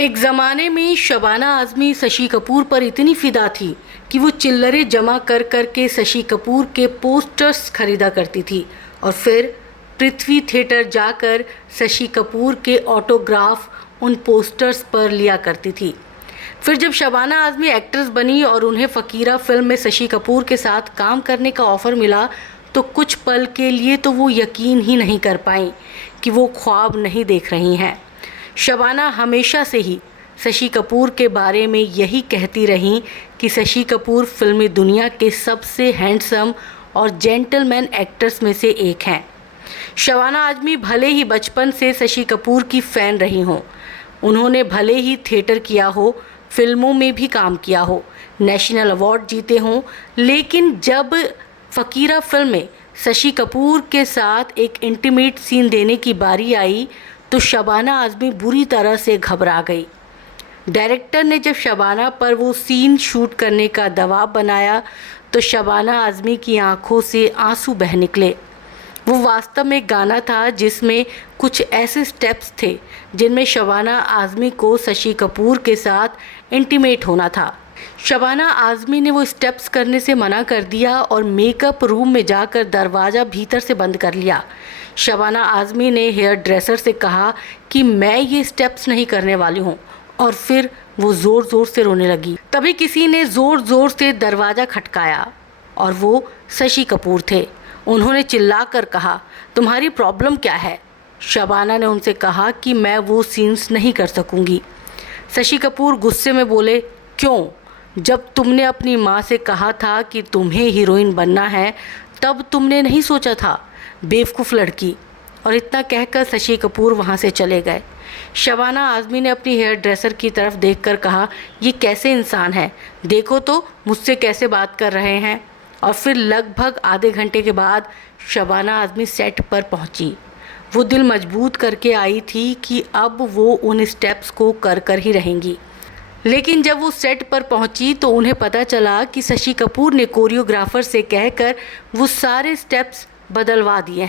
एक ज़माने में शबाना आज़मी शशि कपूर पर इतनी फ़िदा थी कि वो चिल्लरें जमा कर कर के शशि कपूर के पोस्टर्स खरीदा करती थी और फिर पृथ्वी थिएटर जाकर शशि कपूर के ऑटोग्राफ उन पोस्टर्स पर लिया करती थी। फिर जब शबाना आज़मी एक्ट्रेस बनी और उन्हें फ़कीरा फिल्म में शशि कपूर के साथ काम करने का ऑफ़र मिला तो कुछ पल के लिए तो वो यकीन ही नहीं कर पाईं कि वो ख्वाब नहीं देख रही हैं। शबाना हमेशा से ही शशि कपूर के बारे में यही कहती रहीं कि शशि कपूर फिल्मी दुनिया के सबसे हैंडसम और जेंटलमैन एक्टर्स में से एक हैं। शबाना आज़मी भले ही बचपन से शशि कपूर की फ़ैन रही हों, उन्होंने भले ही थिएटर किया हो, फिल्मों में भी काम किया हो, नेशनल अवार्ड जीते हों, लेकिन जब फ़कीरा फिल्म में शशि कपूर के साथ एक इंटीमेट सीन देने की बारी आई तो शबाना आज़मी बुरी तरह से घबरा गई। डायरेक्टर ने जब शबाना पर वो सीन शूट करने का दबाव बनाया तो शबाना आज़मी की आंखों से आंसू बह निकले। वो वास्तव में गाना था जिसमें कुछ ऐसे स्टेप्स थे जिनमें शबाना आज़मी को शशि कपूर के साथ इंटीमेट होना था। शबाना आज़मी ने वो स्टेप्स करने से मना कर दिया और मेकअप रूम में जाकर दरवाज़ा भीतर से बंद कर लिया। शबाना आज़मी ने हेयर ड्रेसर से कहा कि मैं ये स्टेप्स नहीं करने वाली हूँ और फिर वो ज़ोर ज़ोर से रोने लगी। तभी किसी ने ज़ोर ज़ोर से दरवाज़ा खटकाया और वो शशि कपूर थे। उन्होंने चिल्लाकर कहा, तुम्हारी प्रॉब्लम क्या है? शबाना ने उनसे कहा कि मैं वो सीन्स नहीं कर सकूँगी। शशि कपूर गुस्से में बोले, क्यों? जब तुमने अपनी माँ से कहा था कि तुम्हें हीरोइन बनना है तब तुमने नहीं सोचा था? बेवकूफ़ लड़की। और इतना कहकर शशि कपूर वहाँ से चले गए। शबाना आज़मी ने अपनी हेयर ड्रेसर की तरफ देखकर कहा, ये कैसे इंसान है, देखो तो मुझसे कैसे बात कर रहे हैं। और फिर लगभग आधे घंटे के बाद शबाना आज़मी सेट पर पहुँची। वो दिल मजबूत करके आई थी कि अब वो उन स्टेप्स को कर ही रहेंगी। लेकिन जब वो सेट पर पहुंची तो उन्हें पता चला कि शशि कपूर ने कोरियोग्राफर से कहकर वो सारे स्टेप्स बदलवा दिए हैं।